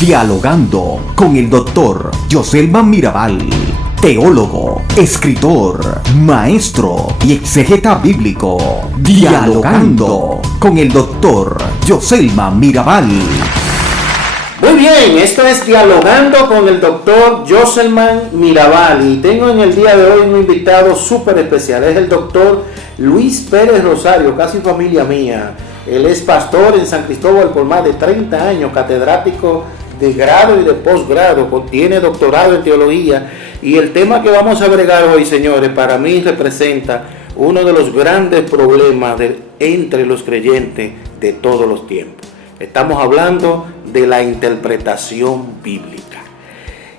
Dialogando con el doctor Joselman Mirabal, teólogo, escritor, maestro y exegeta bíblico. Dialogando con el doctor Joselman Mirabal. Muy bien, esto es Dialogando con el doctor Joselman Mirabal y tengo en el día de hoy un invitado súper especial, es el doctor Luis Pérez Rosario, casi familia mía. Él es pastor en San Cristóbal por más de 30 años, catedrático de grado y de posgrado, tiene doctorado en teología y el tema que vamos a agregar hoy, señores, para mí representa uno de los grandes problemas entre los creyentes de todos los tiempos. Estamos hablando de la interpretación bíblica.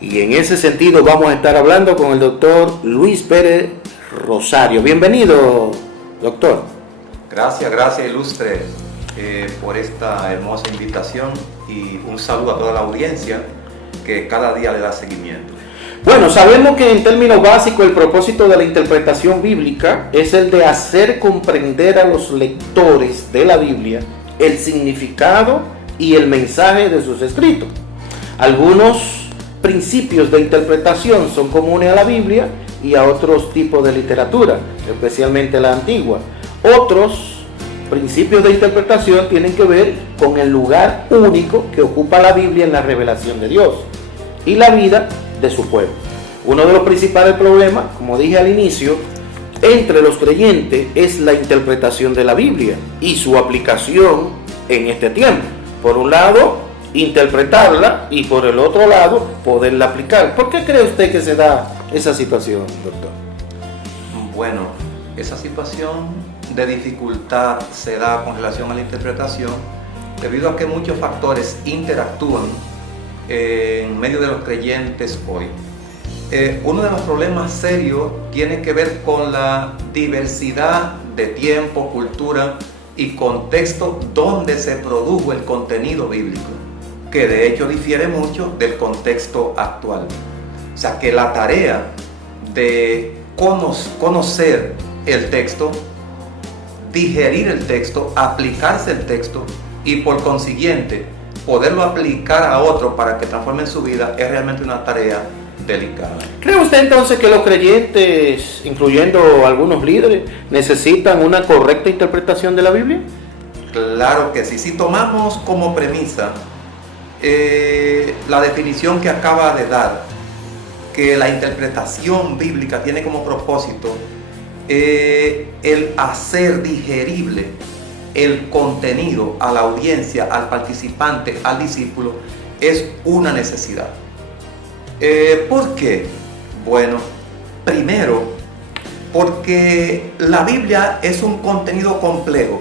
Y en ese sentido vamos a estar hablando con el doctor Luis Pérez Rosario. Bienvenido, doctor. Gracias, ilustre, por esta hermosa invitación y un saludo a toda la audiencia que cada día le da seguimiento. Bueno, sabemos que en términos básicos el propósito de la interpretación bíblica es el de hacer comprender a los lectores de la Biblia el significado y el mensaje de sus escritos. Algunos principios de interpretación son comunes a la Biblia y a otros tipos de literatura, especialmente la antigua. Otros principios de interpretación tienen que ver con el lugar único que ocupa la Biblia en la revelación de Dios y la vida de su pueblo. Uno de los principales problemas, como dije al inicio, entre los creyentes es la interpretación de la Biblia y su aplicación en este tiempo. Por un lado, interpretarla y por el otro lado, poderla aplicar. ¿Por qué cree usted que se da esa situación, doctor? Bueno, esa situación de dificultad se da con relación a la interpretación debido a que muchos factores interactúan en medio de los creyentes hoy. Uno de los problemas serios tiene que ver con la diversidad de tiempo, cultura y contexto donde se produjo el contenido bíblico, que de hecho difiere mucho del contexto actual. O sea que la tarea de conocer el texto, digerir el texto, aplicarse el texto y por consiguiente poderlo aplicar a otro para que transformen su vida es realmente una tarea delicada. ¿Cree usted entonces que los creyentes, incluyendo algunos líderes, necesitan una correcta interpretación de la Biblia? Claro que sí. Si tomamos como premisa la definición que acaba de dar, que la interpretación bíblica tiene como propósito el hacer digerible el contenido a la audiencia, al participante, al discípulo, es una necesidad. ¿Por qué? Bueno, primero, porque la Biblia es un contenido complejo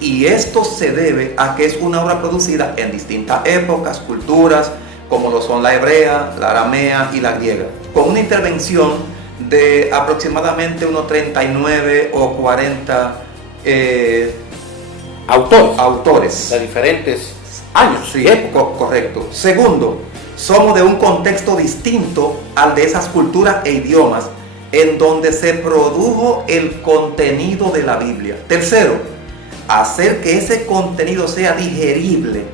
y esto se debe a que es una obra producida en distintas épocas, culturas, como lo son la hebrea, la aramea y la griega, con una intervención de aproximadamente unos 39 o 40 autores de diferentes años. Sí, correcto. Segundo, somos de un contexto distinto al de esas culturas e idiomas en donde se produjo el contenido de la Biblia. Tercero, hacer que ese contenido sea digerible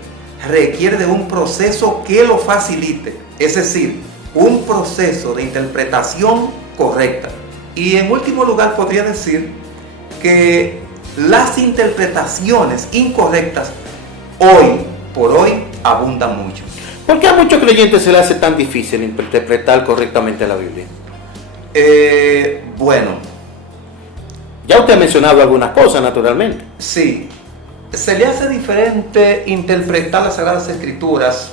requiere de un proceso que lo facilite, es decir, un proceso de interpretación correcta. Y en último lugar podría decir que las interpretaciones incorrectas hoy por hoy abundan mucho. ¿Por qué a muchos creyentes se les hace tan difícil interpretar correctamente la Biblia? Bueno, ya usted ha mencionado algunas cosas, naturalmente. Sí, se le hace diferente interpretar las Sagradas Escrituras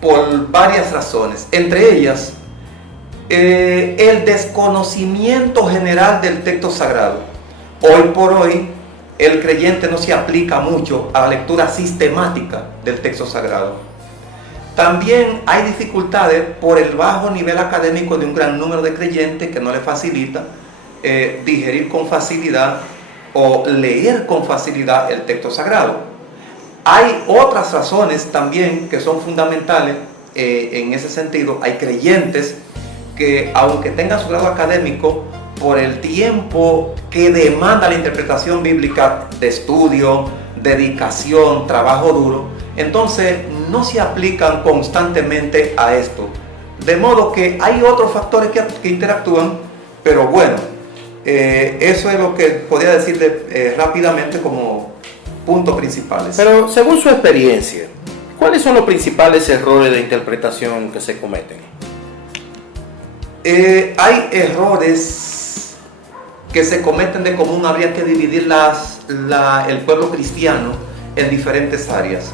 por varias razones, entre ellas el desconocimiento general del texto sagrado. Hoy por hoy el creyente no se aplica mucho a la lectura sistemática del texto sagrado. También hay dificultades por el bajo nivel académico de un gran número de creyentes que no le facilita digerir con facilidad o leer con facilidad el texto sagrado. Hay otras razones también que son fundamentales en ese sentido. Hay creyentes que, aunque tengan su grado académico, por el tiempo que demanda la interpretación bíblica de estudio, dedicación, trabajo duro, entonces no se aplican constantemente a esto. De modo que hay otros factores que interactúan, pero bueno, eso es lo que podría decirle rápidamente como puntos principales. Pero según su experiencia, ¿cuáles son los principales errores de interpretación que se cometen? Hay errores que se cometen de común. Habría que dividir el pueblo cristiano en diferentes áreas.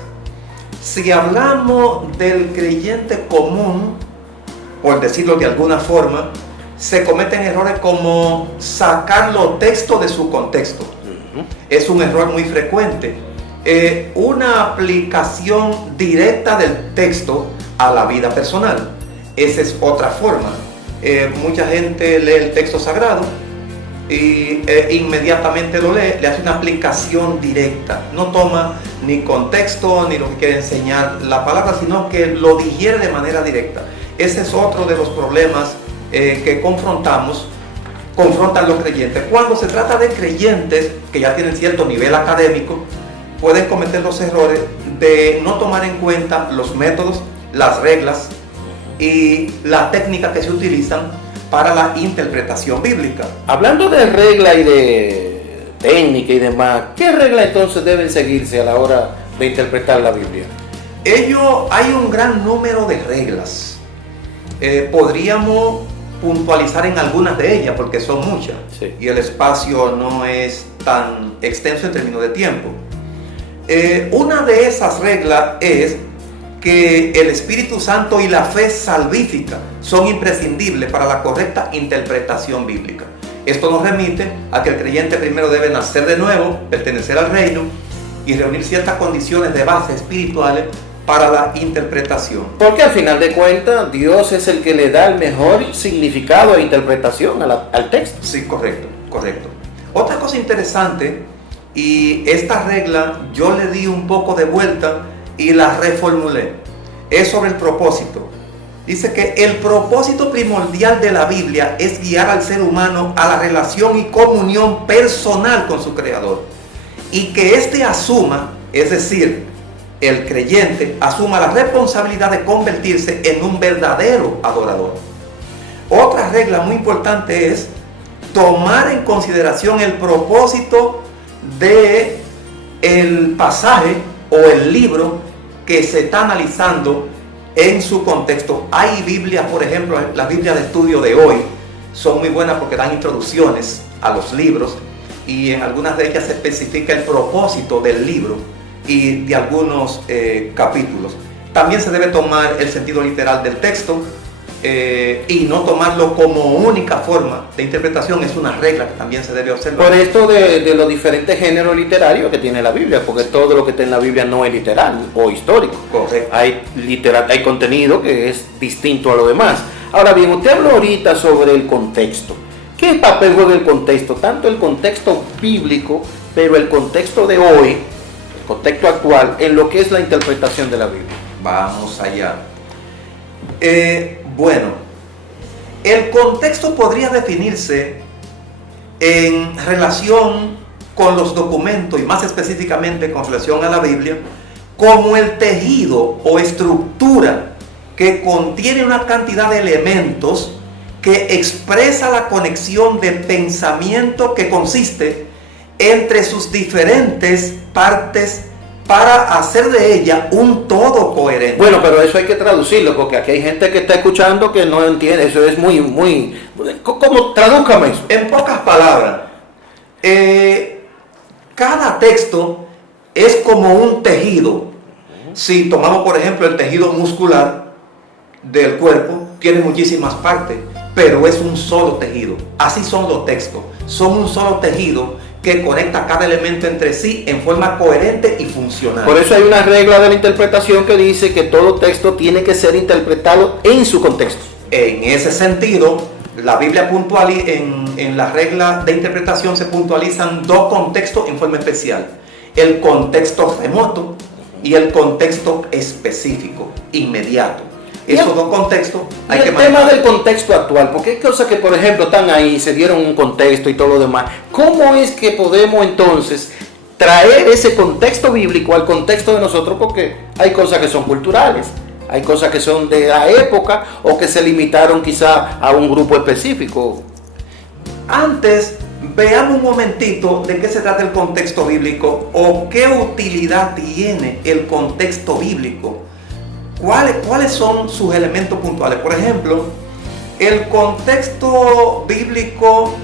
Si hablamos del creyente común, por decirlo de alguna forma, se cometen errores como sacar los textos de su contexto. Es un error muy frecuente. Una aplicación directa del texto a la vida personal. Esa es otra forma. Mucha gente lee el texto sagrado y inmediatamente lo lee, le hace una aplicación directa. No toma ni contexto ni lo que quiere enseñar la palabra, sino que lo digiere de manera directa. Ese es otro de los problemas que confrontan los creyentes. Cuando se trata de creyentes que ya tienen cierto nivel académico, pueden cometer los errores de no tomar en cuenta los métodos, las reglas y la técnica que se utilizan para la interpretación bíblica. Hablando de regla y de técnica y demás, ¿qué reglas entonces deben seguirse a la hora de interpretar la Biblia? Hay un gran número de reglas. Podríamos puntualizar en algunas de ellas porque son muchas, sí, y el espacio no es tan extenso en términos de tiempo. Una de esas reglas es que el Espíritu Santo y la fe salvífica son imprescindibles para la correcta interpretación bíblica. Esto nos remite a que el creyente primero debe nacer de nuevo, pertenecer al reino y reunir ciertas condiciones de base espirituales para la interpretación. Porque al final de cuentas, Dios es el que le da el mejor significado e interpretación al texto. Sí, correcto. Otra cosa interesante, y esta regla yo le di un poco de vuelta y la reformulé, es sobre el propósito. Dice que el propósito primordial de la Biblia es guiar al ser humano a la relación y comunión personal con su Creador, y que éste asuma, es decir, el creyente asuma la responsabilidad de convertirse en un verdadero adorador. Otra regla muy importante es tomar en consideración el propósito de el pasaje o el libro que se está analizando en su contexto. Hay Biblias, por ejemplo, las Biblias de estudio de hoy son muy buenas porque dan introducciones a los libros y en algunas de ellas se especifica el propósito del libro y de algunos capítulos. También se debe tomar el sentido literal del texto y no tomarlo como única forma de interpretación. Es una regla que también se debe observar. Por esto de los diferentes géneros literarios que tiene la Biblia, porque todo lo que está en la Biblia no es literal o histórico. Correcto. Hay contenido que es distinto a lo demás. Ahora bien, usted habló ahorita sobre el contexto. ¿Qué papel juega el contexto? Tanto el contexto bíblico, pero el contexto de hoy, el contexto actual, en lo que es la interpretación de la Biblia. Vamos allá. Bueno, el contexto podría definirse en relación con los documentos y más específicamente con relación a la Biblia como el tejido o estructura que contiene una cantidad de elementos que expresa la conexión de pensamiento que consiste entre sus diferentes partes para hacer de ella un todo coherente. Bueno, pero eso hay que traducirlo, porque aquí hay gente que está escuchando que no entiende. Eso es muy... ¿Cómo? Tradúzcame eso. En pocas palabras, cada texto es como un tejido. Si tomamos, por ejemplo, el tejido muscular del cuerpo, tiene muchísimas partes, pero es un solo tejido. Así son los textos. Son un solo tejido que conecta cada elemento entre sí en forma coherente y funcional. Por eso hay una regla de la interpretación que dice que todo texto tiene que ser interpretado en su contexto. En ese sentido, la Biblia en la regla de interpretación se puntualizan dos contextos en forma especial: el contexto remoto y el contexto específico, inmediato. Esos dos contextos hay que manejar. El tema del contexto actual, porque hay cosas que, por ejemplo, están ahí, se dieron un contexto y todo lo demás. ¿Cómo es que podemos entonces traer ese contexto bíblico al contexto de nosotros? Porque Hay cosas que son culturales, hay cosas que son de la época o que se limitaron quizá a un grupo específico. Antes, veamos un momentito de qué se trata el contexto bíblico o qué utilidad tiene el contexto bíblico. ¿Cuáles son sus elementos puntuales? Por ejemplo, el contexto bíblico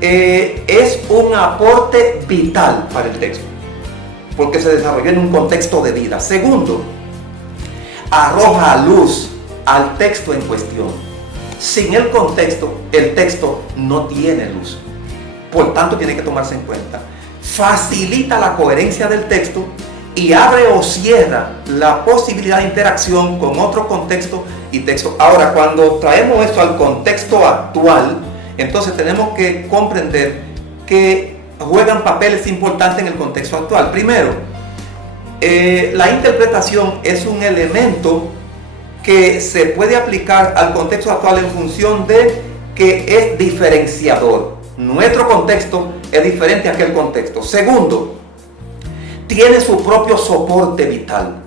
es un aporte vital para el texto, porque se desarrolló en un contexto de vida. Segundo, arroja luz al texto en cuestión. Sin el texto no tiene luz. Por tanto, tiene que tomarse en cuenta. Facilita la coherencia del texto y abre o cierra la posibilidad de interacción con otro contexto y texto. Ahora, cuando traemos esto al contexto actual, entonces tenemos que comprender que juegan papeles importantes en el contexto actual. Primero, la interpretación es un elemento que se puede aplicar al contexto actual en función de que es diferenciador. Nuestro contexto es diferente a aquel contexto. Segundo, tiene su propio soporte vital.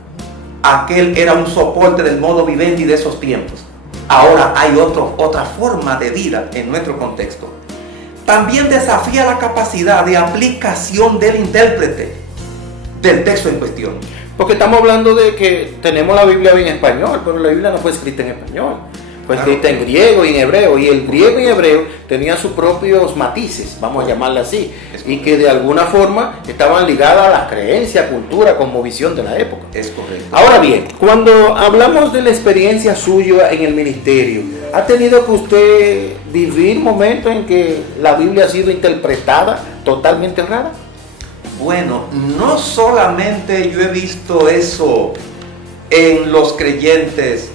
Aquel era un soporte del modo vivendi de esos tiempos. Ahora hay otra forma de vida en nuestro contexto. También desafía la capacidad de aplicación del intérprete del texto en cuestión. Porque estamos hablando de que tenemos la Biblia en español, pero la Biblia no fue escrita en español. Fue escrita en griego y en hebreo, y el griego y hebreo tenían sus propios matices, vamos a llamarle así, y que de alguna forma estaban ligadas a la creencia, cultura, cosmovisión de la época. Es correcto. Ahora bien, cuando hablamos de la experiencia suya en el ministerio, ¿ha tenido que usted vivir momentos en que la Biblia ha sido interpretada totalmente errada? Bueno, no solamente yo he visto eso en los creyentes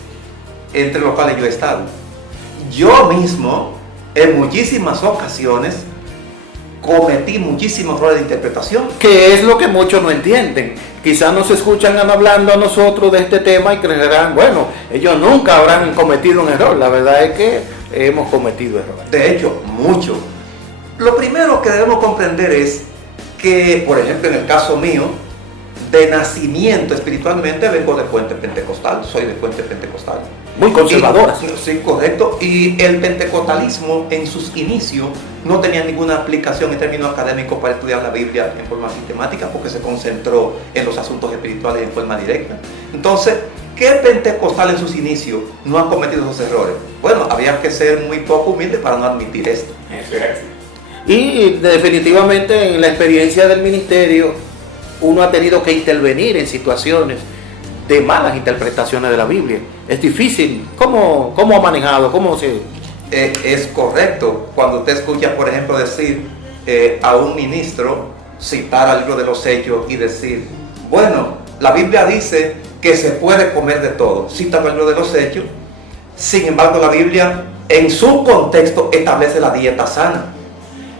entre los cuales yo he estado. Yo mismo, en muchísimas ocasiones, cometí muchísimos errores de interpretación. Que es lo que muchos no entienden. Quizás nos escuchan hablando a nosotros de este tema y creerán, bueno, ellos nunca habrán cometido un error. La verdad es que hemos cometido errores. De hecho, mucho. Lo primero que debemos comprender es que, por ejemplo, en el caso mío, de nacimiento espiritualmente vengo de fuente pentecostal, soy de fuente pentecostal. Muy conservadoras. Sí, correcto. Y el pentecostalismo en sus inicios no tenía ninguna aplicación en términos académicos para estudiar la Biblia en forma sistemática, porque se concentró en los asuntos espirituales en forma directa. Entonces, ¿qué pentecostal en sus inicios no ha cometido esos errores? Bueno, había que ser muy poco humilde para no admitir esto. Y definitivamente en la experiencia del ministerio uno ha tenido que intervenir en situaciones de malas interpretaciones de la Biblia. Es difícil. ¿Cómo ha manejado? ¿Cómo se...? Es correcto. Cuando usted escucha, por ejemplo, decir a un ministro, citar al libro de los Hechos y decir, bueno, la Biblia dice que se puede comer de todo. Cita el libro de los Hechos. Sin embargo, la Biblia en su contexto establece la dieta sana.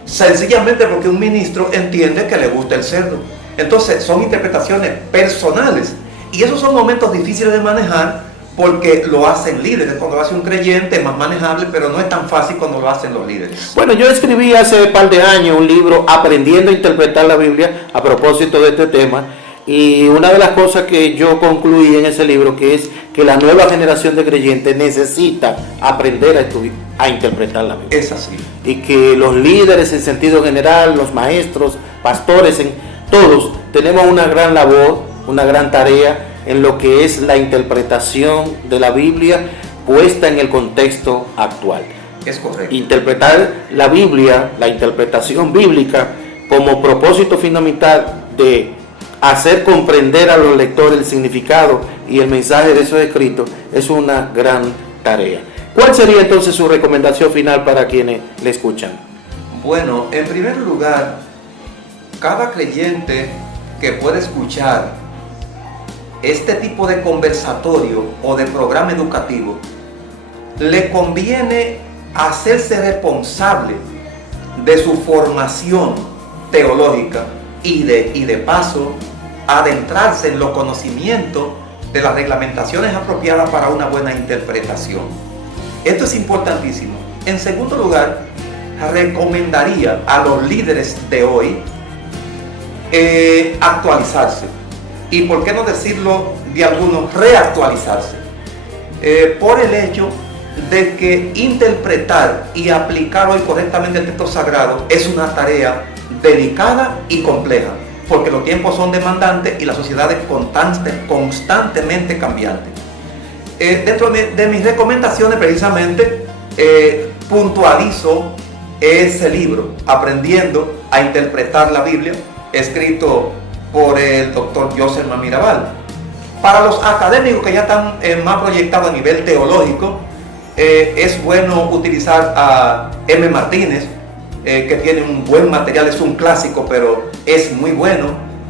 Sencillamente porque un ministro entiende que le gusta el cerdo. Entonces son interpretaciones personales y esos son momentos difíciles de manejar porque lo hacen líderes. Cuando lo hace un creyente es más manejable, pero no es tan fácil cuando lo hacen los líderes. Bueno, yo escribí hace un par de años un libro Aprendiendo a interpretar la Biblia a propósito de este tema, y una de las cosas que yo concluí en ese libro que es que la nueva generación de creyentes necesita aprender a interpretar la Biblia. Es así. Y que los líderes en sentido general, los maestros, pastores, todos tenemos una gran labor, una gran tarea en lo que es la interpretación de la Biblia puesta en el contexto actual. Es correcto. Interpretar la Biblia, la interpretación bíblica, como propósito fundamental de hacer comprender a los lectores el significado y el mensaje de esos escritos, es una gran tarea. ¿Cuál sería entonces su recomendación final para quienes le escuchan? Bueno, en primer lugar, cada creyente que pueda escuchar este tipo de conversatorio o de programa educativo, le conviene hacerse responsable de su formación teológica y de paso adentrarse en los conocimientos de las reglamentaciones apropiadas para una buena interpretación. Esto es importantísimo. En segundo lugar, recomendaría a los líderes de hoy actualizarse. Y por qué no decirlo de algunos reactualizarse por el hecho de que interpretar y aplicar hoy correctamente el texto sagrado es una tarea delicada y compleja, porque los tiempos son demandantes y la sociedad es constantemente cambiante. Dentro de mis recomendaciones, precisamente, puntualizo ese libro, Aprendiendo a Interpretar la Biblia, escrito por el doctor Joselman Mirabal. Para los académicos que ya están más proyectados a nivel teológico, es bueno utilizar a M. Martínez, que tiene un buen material, es un clásico, pero es muy bueno.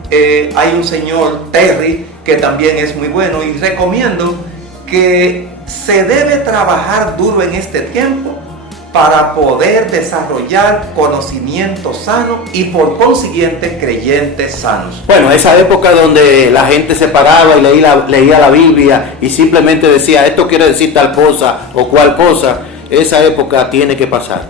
Hay un señor Terry, que también es muy bueno, y recomiendo que se debe trabajar duro en este tiempo para poder desarrollar conocimiento sano y por consiguiente creyentes sanos. Bueno, esa época donde la gente se paraba y leía la Biblia y simplemente decía esto quiere decir tal cosa o cual cosa, esa época tiene que pasar.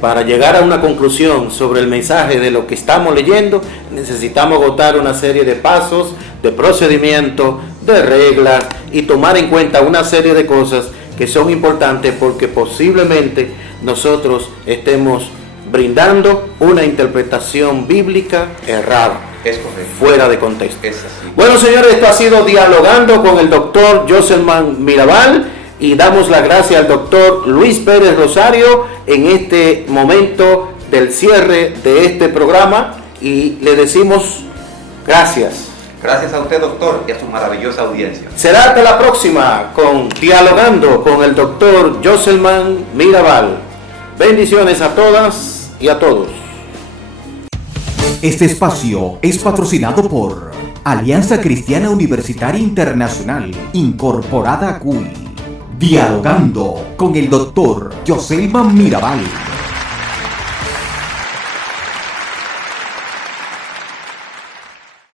Para llegar a una conclusión sobre el mensaje de lo que estamos leyendo, necesitamos agotar una serie de pasos, de procedimientos, de reglas y tomar en cuenta una serie de cosas que son importantes, porque posiblemente nosotros estemos brindando una interpretación bíblica errada. Es correcto. Fuera de contexto. Es así. Bueno, señores, esto ha sido Dialogando con el doctor Joselman Mirabal, y damos las gracias al doctor Luis Pérez Rosario en este momento del cierre de este programa, y le decimos gracias. Gracias a usted, doctor, y a su maravillosa audiencia. Será hasta la próxima con Dialogando con el doctor Joselman Mirabal. Bendiciones a todas y a todos. Este espacio es patrocinado por Alianza Cristiana Universitaria Internacional, Incorporada CUI. Dialogando con el doctor Joselman Mirabal.